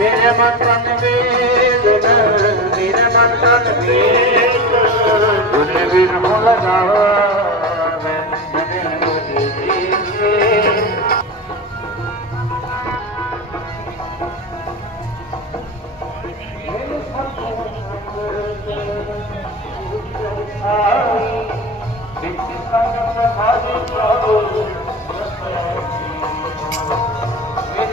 मेरे मन तन वेदना मेरे मन तन वेदना गुण विरह लगावा Oh,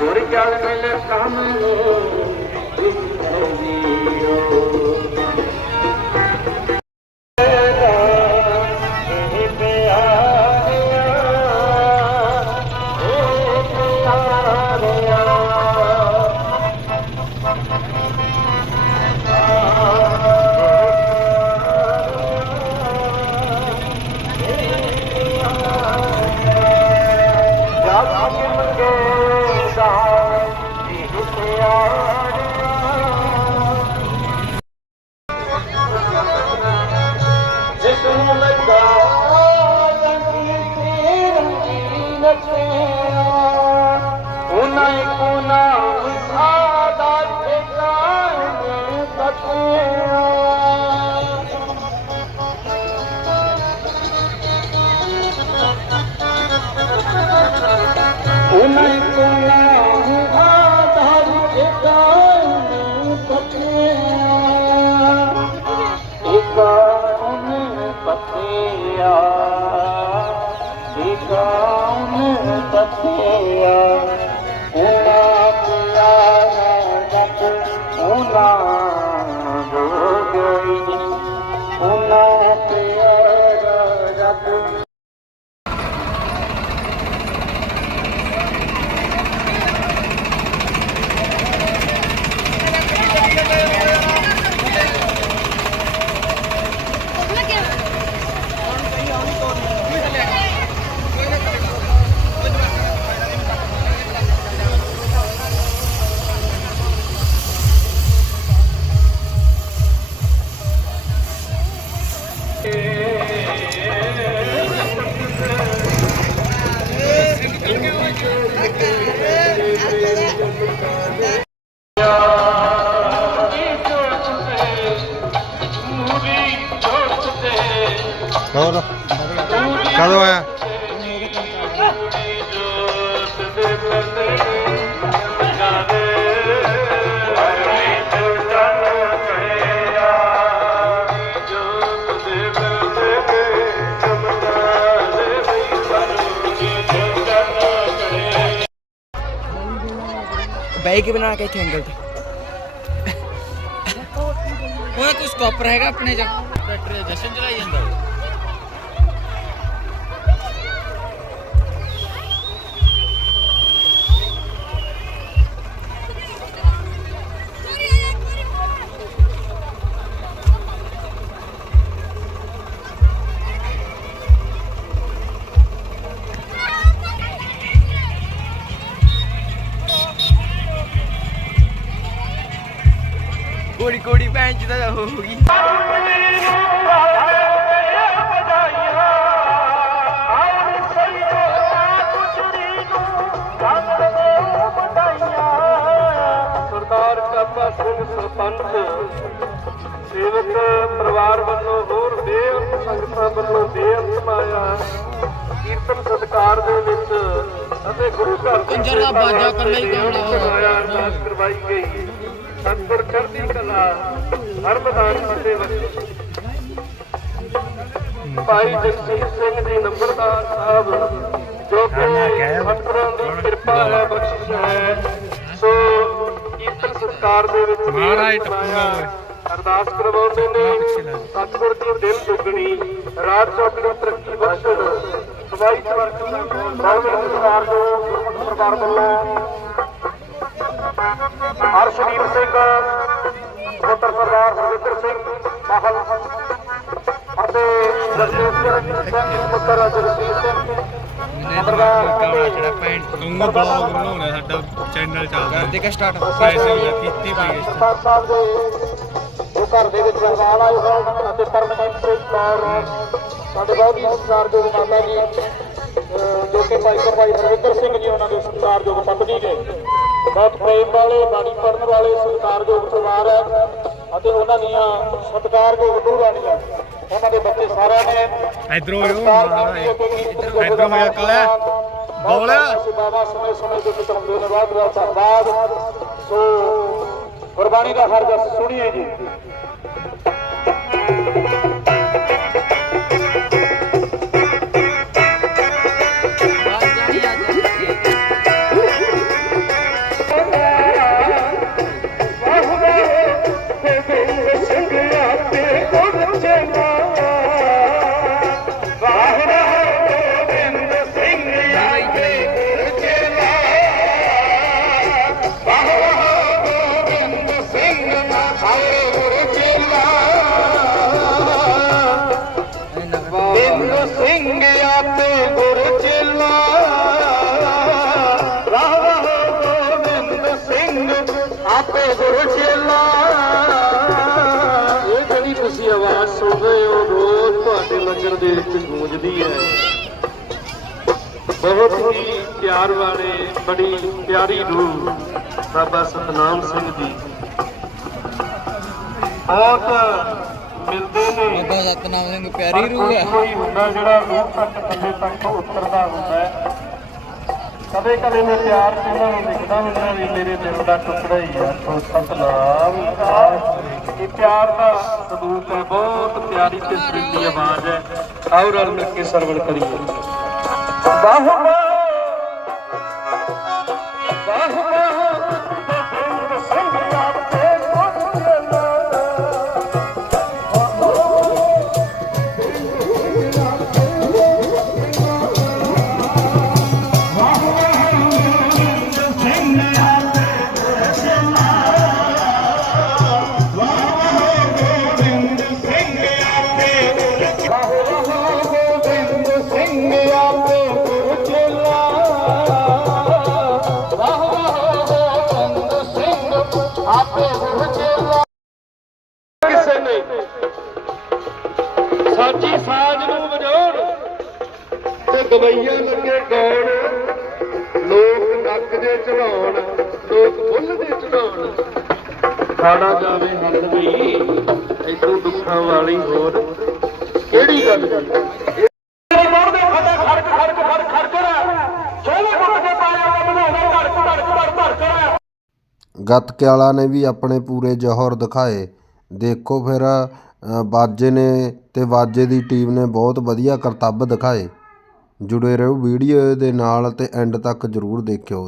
गोर चाल मेले सामने নাই কোন ਹੋਰ ਕਦੋਂ ਆਇਆ ਜੋਤ ਦੇ ਬੰਦੇ ਜਾਦੇ ਹਰੀ ਚਰਨ ਕਹਿਆ ਜੋਤ ਦੇ ਬੰਦੇ ਜਮਨਾ ਦੇ ਬਈ ਹਰੀ ਗਈ ਸਰਦਾਰ ਕਾਪਾ ਸਿੰਘ ਸਰਪੰਚ ਸੇਵਕ ਪਰਿਵਾਰ ਵੱਲੋਂ ਹੋਰ ਬੇਅੰਤ ਸੰਗਤਾਂ ਵੱਲੋਂ ਬੇਅੰਤ ਮਾਇਆ ਕੀਰਤਨ ਸਤਕਾਰ ਦੇ ਵਿੱਚ ਅਤੇ ਗੁਰੂ ਘਰ ਦੀ ਕੰਜਰ ਦਾ ਬਾਜਾ ਇਕੱਲਾ ਹੀ। ਮਾਇਆ ਅਰਦਾਸ ਕਰਵਾਈ ਗਈ ਸਤਿਗੁਰ ਚੜ੍ਹਦੀ ਕਲਾ ਫਤਿਹ ਬਖਸ਼ੇ। ਭਾਈ ਜਗਸੀਰ ਸਿੰਘ ਜੀ ਨੰਬਰਦਾਰ ਸਾਹਿਬ ਜੋ ਕਿ ਸਤਿਗੁਰਾਂ ਦੀ ਕਿਰਪਾ ਹੈ ਬਖਸ਼ਿਸ਼ ਹੈ। ਸੋ ਕੀਰਤਨ ਸਤਕਾਰ ਦੇ ਵਿੱਚ ਮਹਾਰਾਜ ਟੱਪੂਗਾ। ਅਰਦਾਸ ਕਰਵਾਉਂਦੇ ਨੇ। ਸਤਿਗੁਰ ਦੀ ਦਿਲ ਦੁਗਣੀ ਰਾਤ ਚੌਕੜੀ ਤਰੱਕੀ ਬਖਸ਼ਣ। ਸਵਾਈ ਚਵਰਕ ਬਹੁਤ ਸਤਿਕਾਰ ਜੋ ਪਰਿਵਾਰ ਵੱਲੋਂ। ਹਰਸ਼ਦੀਪ ਸਿੰਘ ਪੁੱਤਰ ਸਰਦਾਰ ਹਰਵਿੰਦਰ ਸਿੰਘ ਮਾਹਲ ਅਤੇ ਜਗਦੀਸ਼ਵਰ ਸਿੰਘ ਪੁੱਤਰ ਜਗਦੀਸ਼ ਸਿੰਘ। ਕਾਲਾ ਜਿਹੜਾ ਭੈਣ ਨੂੰ ਬਲੌਗ ਬਣਾਉਣਾ ਸਾਡਾ ਚੈਨਲ ਚੱਲਦਾ। ਕਰਦੇ ਕਿ ਸਟਾਰਟ ਪੈਸੇ ਵੀ ਕੀਤੀ ਪਈ ਇਸ ਸਰਦਾਰ ਸਾਹਿਬ ਦੇ ਜੋ ਘਰ ਦੇ ਵਿੱਚ ਮਹਿਮਾਨ ਆਏ ਹੋਣ ਅਤੇ ਪਰਮਜੀਤ ਸਿੰਘ ਕੌਰ ਸਾਡੇ ਬਹੁਤ ਹੀ ਸਤਿਕਾਰਯੋਗ ਮਾਤਾ ਜੀ ਜੋ ਕਿ ਭਾਈ ਹਰਵਿੰਦਰ ਸਿੰਘ ਜੀ ਉਹਨਾਂ ਦੇ ਸਤਿਕਾਰਯੋਗ ਪਤਨੀ ਨੇ ਬਹੁਤ ਪ੍ਰੇਮ ਵਾਲੇ ਬਾਣੀ ਪੜਨ ਵਾਲੇ ਸਤਿਕਾਰਯੋਗ ਪਰਿਵਾਰ ਹੈ ਅਤੇ ਉਹਨਾਂ ਦੀਆਂ ਸਤਿਕਾਰਯੋਗ ਨੂੰਹਾਣੀਆਂ ਉਹਨਾਂ ਦੇ ਬੱਚੇ ਸਾਰਿਆਂ ਨੇ ਇਧਰੋਂ ਇੱਧਰ ਇੱਧਰੋਂ ਹੋਇਆ ਕਾਲਾ ਬੋਲ। ਬਾਬਾ ਸਮੇਂ ਸਮੇਂ ਦੇ ਵਿੱਚ ਹੁੰਦੇ ਨੇ ਦਾ ਧੰਨਵਾਦ। ਸੋ ਗੁਰਬਾਣੀ ਦਾ ਹਰ ਜਸ ਸੁਣੀਏ ਜੀ। ਆਪੇ ਗੁਰ ਚੇਲਾ। ਇਹ ਜਿਹੜੀ ਤੁਸੀਂ ਆਵਾਜ਼ ਸੁਣ ਰਹੇ ਹੋ ਰੋਜ਼ ਤੁਹਾਡੇ ਲੰਗਰ ਦੇ ਵਿੱਚ ਗੂੰਜਦੀ ਹੈ। ਬਹੁਤ ਹੀ ਪਿਆਰ ਵਾਲੇ ਬੜੀ ਪਿਆਰੀ ਰੂਹ ਬਾਬਾ ਸਤਨਾਮ ਸਿੰਘ ਜੀ। ਬਹੁਤ ਮਿਲਦੇ ਨੇ। ਬਾਬਾ ਸਤਨਾਮ ਸਿੰਘ ਪਿਆਰੀ ਰੂਹ ਹੈ। ਕੋਈ ਹੁੰਦਾ ਜਿਹੜਾ ਰੂਹ ਤੱਕ ਥੱਲੇ ਤੱਕ ਉਤਰਦਾ ਹੁੰਦਾ ਹੈ। ਕਦੇ ਕਦੇ ਮੈਂ ਪਿਆਰ ਚ ਉਹਨਾਂ ਨੂੰ ਲਿਖਦਾ ਹੁੰਦਾ ਵੀ ਮੇਰੇ ਦਿਲ ਦਾ ਟੁਕੜਾ ਹੀ ਆ। ਸੋ ਸਤਨਾਮ। ਇਹ ਪਿਆਰ ਦਾ ਸਬੂਤ ਹੈ, ਬਹੁਤ ਪਿਆਰੀ ਤੇ ਸੁਰੀਲੀ ਆਵਾਜ਼ ਹੈ। ਆਓ ਰਲ ਮਿਲ ਕੇ ਸਰਵਣ ਕਰੀਏ। ਬਾਹੂ ਬਾਹੂ ਖਾਣਾ ਜਾਵੇ ਵੀ ਐਦੋਂ ਦੁੱਖਾਂ ਵਾਲੀ ਹੋਰ ਕਿਹੜੀ ਗੱਲ ਜੀ ਇਹ ਮੋੜ ਦੇ ਖੜਾ ਖੜਕ ਖੜਕ ਖੜਕ ਖੜਕ ਰਿਹਾ ਛੋਲੇ ਕੁੱਟ ਕੇ ਪਾਇਆ ਉਹ ਬਣਾਉਣਾ ਧੜਕ ਧੜਕ ਧੜਕ ਧੜਕ ਰਿਹਾ ਗੱਤਕੇ ਵਾਲਾ ਨੇ ਵੀ ਆਪਣੇ ਪੂਰੇ ਜੌਹਰ ਦਿਖਾਏ। ਦੇਖੋ ਫਿਰ ਬਾਜੇ ਨੇ ਤੇ ਬਾਜੇ ਦੀ ਟੀਮ ਨੇ ਬਹੁਤ ਵਧੀਆ ਕਰਤੱਵ ਦਿਖਾਏ। ਜੁੜੇ ਰਹੋ ਵੀਡੀਓ ਦੇ ਨਾਲ ਤੇ ਐਂਡ ਤੱਕ ਜਰੂਰ ਦੇਖਿਓ।